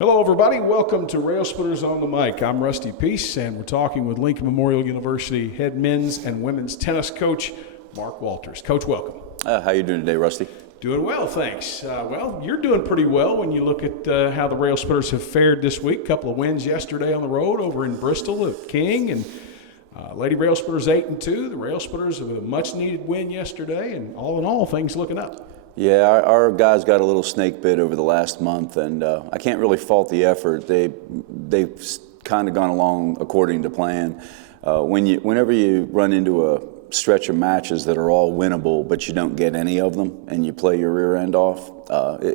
Hello, everybody. Welcome to Railsplitters on the Mic. I'm Rusty Peace, and we're talking with Lincoln Memorial University head men's and women's tennis coach, Marc Walters. Coach, welcome. How you doing today, Rusty? Doing well, thanks. Well, you're doing pretty well when you look at how the Railsplitters have fared this week. A couple of wins yesterday on the road over in Bristol at King, and Lady Railsplitters 8-2. The Railsplitters have a much-needed win yesterday, and all in all, things looking up. Yeah, our guys got a little snake bit over the last month, and I can't really fault the effort. They've kind of gone along according to plan. Whenever you run into a stretch of matches that are all winnable, but you don't get any of them, and you play your rear end off,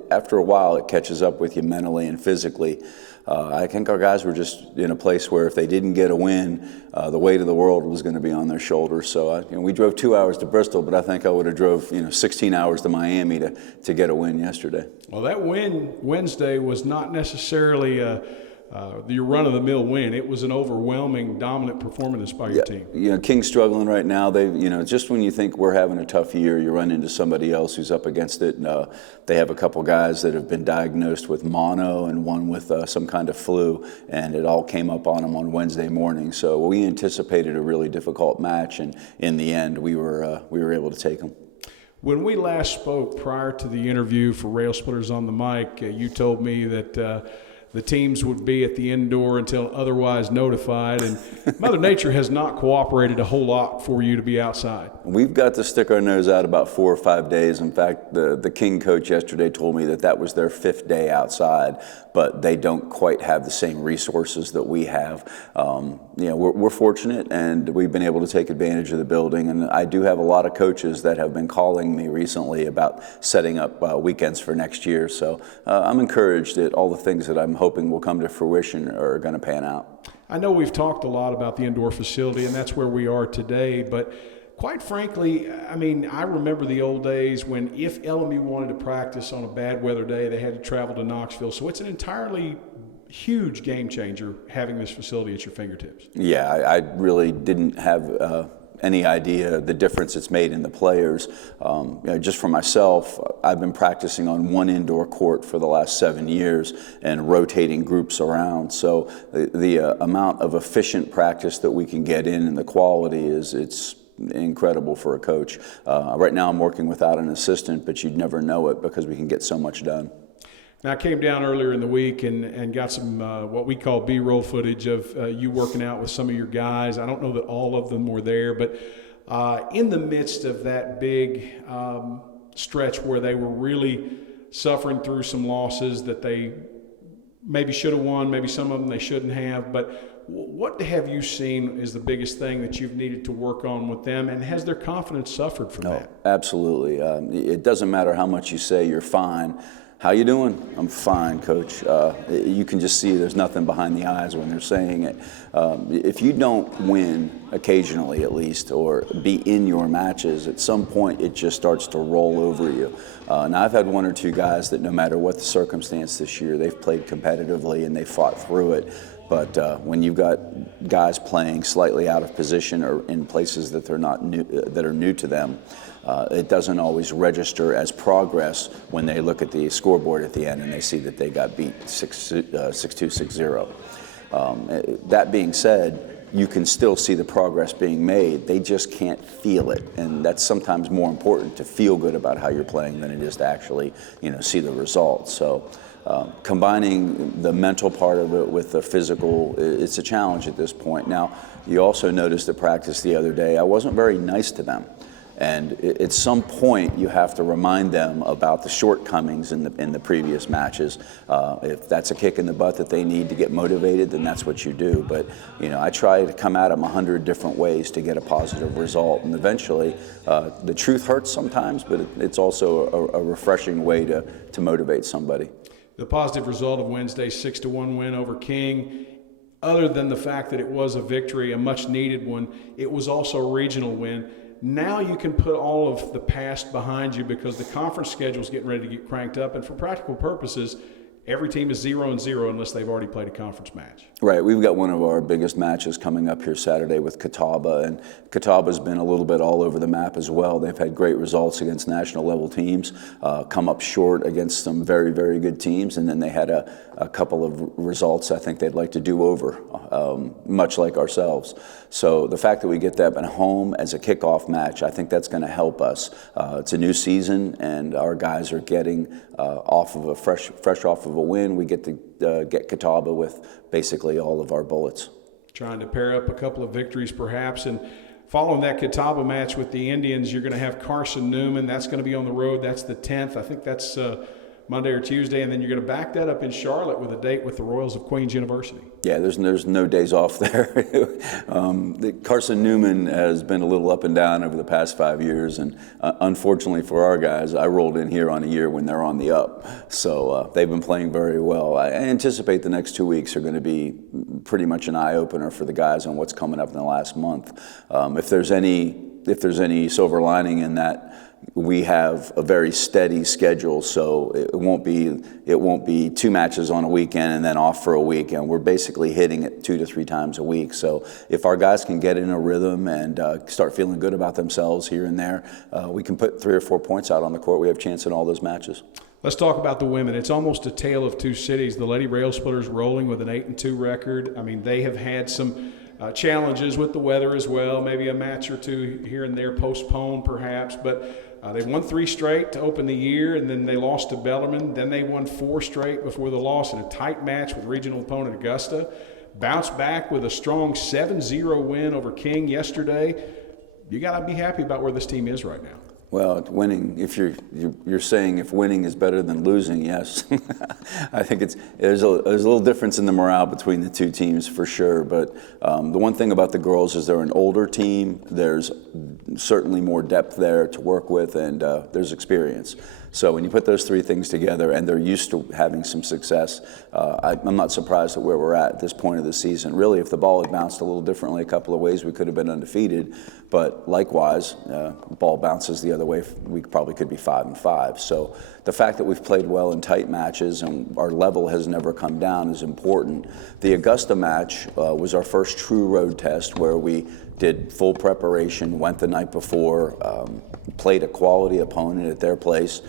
after a while it catches up with you mentally and physically. I think our guys were just in a place where if they didn't get a win, the weight of the world was going to be on their shoulders. So we drove 2 hours to Bristol, but I think I would have drove 16 hours to Miami to get a win yesterday. Well, that win Wednesday was not necessarily your run-of-the-mill win. It was an overwhelming, dominant performance by your team. King's struggling right now. Just when you think we're having a tough year, you run into somebody else who's up against it. And, they have a couple guys that have been diagnosed with mono and one with some kind of flu, and it all came up on them on Wednesday morning. So we anticipated a really difficult match, and in the end, we were able to take them. When we last spoke prior to the interview for Railsplitters on the Mic, you told me that the teams would be at the indoor until otherwise notified, and Mother Nature has not cooperated a whole lot for you to be outside. We've got to stick our nose out about 4 or 5 days. In fact, the King coach yesterday told me that was their 5th day outside, but they don't quite have the same resources that we have. We're fortunate, and we've been able to take advantage of the building, and I do have a lot of coaches that have been calling me recently about setting up weekends for next year. So I'm encouraged that all the things that I'm hoping will come to fruition are going to pan out. I know we've talked a lot about the indoor facility, and that's where we are today, but quite frankly, I remember the old days when if LMU wanted to practice on a bad weather day, they had to travel to Knoxville. So it's an entirely huge game changer having this facility at your fingertips. Yeah, I really didn't have any idea the difference it's made in the players. Just for myself, I've been practicing on one indoor court for the last 7 years and rotating groups around. So the amount of efficient practice that we can get in and the quality it's incredible for a coach. Right now I'm working without an assistant, but you'd never know it because we can get so much done. Now, I came down earlier in the week and got some what we call B-roll footage of you working out with some of your guys. I don't know that all of them were there, but in the midst of that big stretch where they were really suffering through some losses that they maybe should have won, maybe some of them they shouldn't have, but what have you seen is the biggest thing that you've needed to work on with them, and has their confidence suffered from that? Absolutely. It doesn't matter how much you say you're fine. How you doing? I'm fine, Coach. You can just see there's nothing behind the eyes when they're saying it. If you don't win occasionally at least, or be in your matches, at some point it just starts to roll over you. Now I've had 1 or 2 guys that no matter what the circumstance this year, they've played competitively and they fought through it. But when you've got guys playing slightly out of position or in places that they're not new, that are new to them, it doesn't always register as progress when they look at the scoreboard at the end and they see that they got beat 6-2, 6-0. That being said, you can still see the progress being made. They just can't feel it, and that's sometimes more important to feel good about how you're playing than it is to actually, see the results. So. Combining the mental part of it with the physical, it's a challenge at this point. Now, you also noticed at practice the other day, I wasn't very nice to them. And at some point, you have to remind them about the shortcomings in the previous matches. If that's a kick in the butt that they need to get motivated, then that's what you do. But, I try to come at them 100 different ways to get a positive result. And eventually, the truth hurts sometimes, but it's also a refreshing way to motivate somebody. The positive result of Wednesday's 6-1 win over King, other than the fact that it was a victory, a much-needed one, it was also a regional win. Now you can put all of the past behind you because the conference schedule is getting ready to get cranked up, and for practical purposes, every team is 0-0 unless they've already played a conference match. Right, we've got one of our biggest matches coming up here Saturday with Catawba, and Catawba's been a little bit all over the map as well. They've had great results against national level teams, come up short against some very, very good teams, and then they had a couple of results I think they'd like to do over, much like ourselves. So the fact that we get that at home as a kickoff match, I think that's going to help us. It's a new season, and our guys are getting off of a fresh off of a win. We get to get Catawba with basically all of our bullets. Trying to pair up a couple of victories perhaps, and following that Catawba match with the Indians, you're going to have Carson Newman. That's going to be on the road. That's the 10th. I think that's Monday or Tuesday, and then you're going to back that up in Charlotte with a date with the Royals of Queens University. Yeah, there's no days off there. Carson Newman has been a little up and down over the past 5 years, and unfortunately for our guys, I rolled in here on a year when they're on the up. So they've been playing very well. I anticipate the next 2 weeks are going to be pretty much an eye-opener for the guys on what's coming up in the last month. If there's any silver lining in that, we have a very steady schedule, so it won't be 2 matches on a weekend and then off for a weekend. We're basically hitting it 2 to 3 times a week. So if our guys can get in a rhythm and start feeling good about themselves here and there, we can put 3 or 4 points out on the court. We have a chance in all those matches. Let's talk about the women. It's almost a tale of two cities. The Lady Railsplitters rolling with an 8-2 record. I mean, they have had some challenges with the weather as well, maybe a match or two here and there postponed perhaps, but they won 3 straight to open the year, and then they lost to Bellarmine. Then they won 4 straight before the loss in a tight match with regional opponent Augusta. Bounced back with a strong 7-0 win over King yesterday. You got to be happy about where this team is right now. Well, winning, if you're saying if winning is better than losing, yes. I think there's a little difference in the morale between the two teams for sure. But the one thing about the girls is they're an older team. There's certainly more depth there to work with, and there's experience. So when you put those 3 things together, and they're used to having some success, I'm not surprised at where we're at this point of the season. Really, if the ball had bounced a little differently a couple of ways, we could have been undefeated. But likewise, the ball bounces the other way, we probably could be 5-5. So the fact that we've played well in tight matches and our level has never come down is important. The Augusta match was our first true road test where we did full preparation, went the night before, played a quality opponent at their place.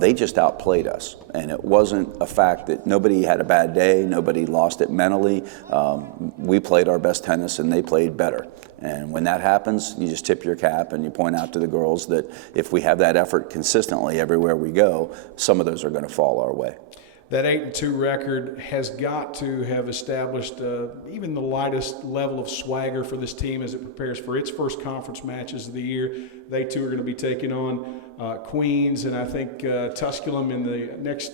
They just outplayed us, and it wasn't a fact that nobody had a bad day, nobody lost it mentally. We played our best tennis and they played better. And when that happens, you just tip your cap and you point out to the girls that if we have that effort consistently everywhere we go, some of those are going to fall our way. That 8-2 record has got to have established even the lightest level of swagger for this team as it prepares for its first conference matches of the year. They too are going to be taking on Queens and I think Tusculum in the next,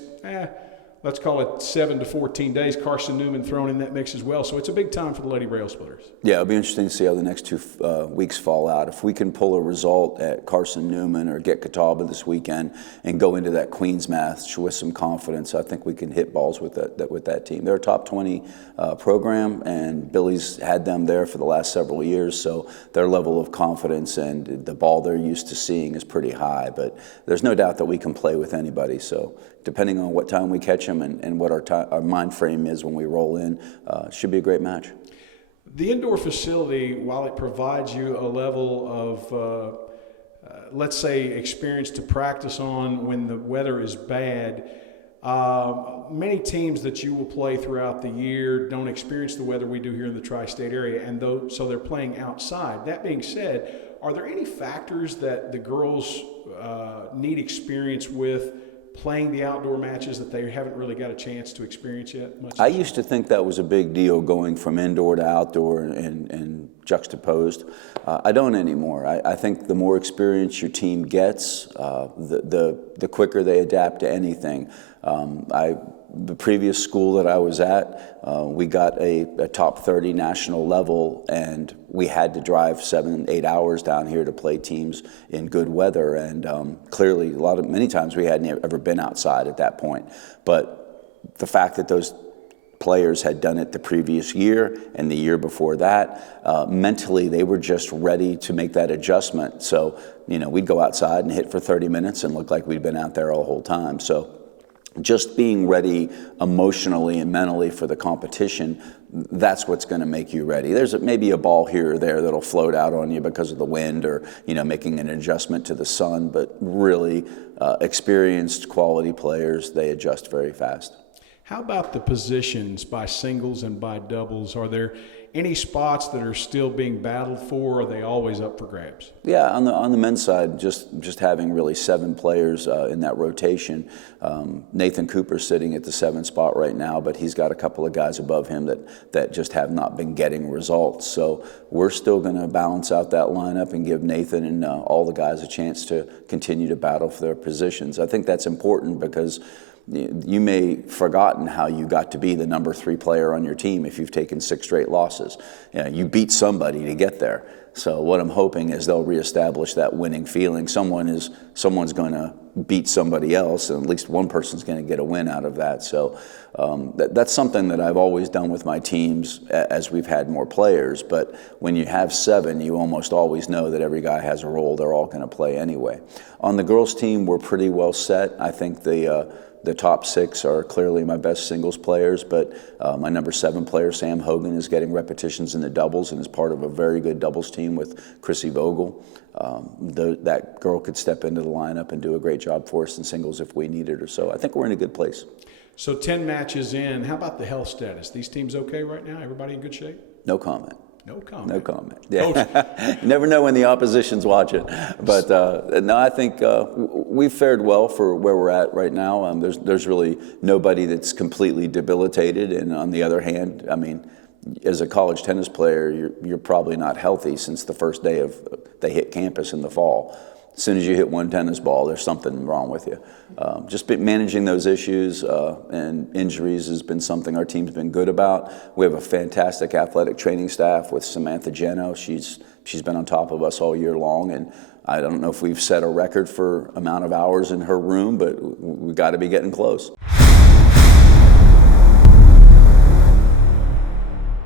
let's call it 7 to 14 days. Carson Newman thrown in that mix as well. So it's a big time for the Lady Railsplitters. Yeah, it'll be interesting to see how the next 2 weeks fall out. If we can pull a result at Carson Newman or get Catawba this weekend and go into that Queens match with some confidence, I think we can hit balls with that team. They're a top 20 program, and Billy's had them there for the last several years, so their level of confidence and the ball they're used to seeing is pretty high. But there's no doubt that we can play with anybody. So depending on what time we catch them and what our mind frame is when we roll in, should be a great match. The indoor facility, while it provides you a level of, let's say, experience to practice on when the weather is bad, many teams that you will play throughout the year don't experience the weather we do here in the tri-state area, and so they're playing outside. That being said, are there any factors that the girls need experience with playing the outdoor matches that they haven't really got a chance to experience yet? I used to think that was a big deal going from indoor to outdoor and juxtaposed. I don't anymore. I think the more experience your team gets, the quicker they adapt to anything. The previous school that I was at, we got a top 30 national level, and we had to drive 7-8 hours down here to play teams in good weather. And clearly, many times we hadn't ever been outside at that point. But the fact that those players had done it the previous year and the year before that, mentally they were just ready to make that adjustment. So, we'd go outside and hit for 30 minutes and look like we'd been out there all the whole time. So just being ready emotionally and mentally for the competition, that's what's going to make you ready. There's maybe a ball here or there that'll float out on you because of the wind or, making an adjustment to the sun, but really experienced quality players, they adjust very fast. How about the positions by singles and by doubles? Are there any spots that are still being battled for, or are they always up for grabs? Yeah, on the men's side, just having really 7 players in that rotation. Nathan Cooper's sitting at the 7th spot right now, but he's got a couple of guys above him that just have not been getting results. So we're still going to balance out that lineup and give Nathan and all the guys a chance to continue to battle for their positions. I think that's important because you may have forgotten how you got to be the number 3 player on your team if you've taken 6 straight losses. You beat somebody to get there. So what I'm hoping is they'll reestablish that winning feeling. Someone's going to beat somebody else, and at least one person's going to get a win out of that. So that's something that I've always done with my teams as we've had more players. But when you have 7, you almost always know that every guy has a role. They're all going to play anyway. On the girls' team, we're pretty well set. I think the top 6 are clearly my best singles players, but my number 7 player, Sam Hogan, is getting repetitions in the doubles and is part of a very good doubles team with Chrissy Vogel. That girl could step into the lineup and do a great job for us in singles if we needed her. So I think we're in a good place. So 10 matches in, how about the health status? These teams okay right now? Everybody in good shape? No comment. No comment. No comment. Yeah. You never know when the opposition's watching. But no, I think we've fared well for where we're at right now. There's really nobody that's completely debilitated. And on the other hand, I mean, as a college tennis player, you're probably not healthy since the first day they hit campus in the fall. As soon as you hit one tennis ball, there's something wrong with you. Just managing those issues and injuries has been something our team's been good about. We have a fantastic athletic training staff with Samantha Geno. She's been on top of us all year long, and I don't know if we've set a record for amount of hours in her room, but we've got to be getting close.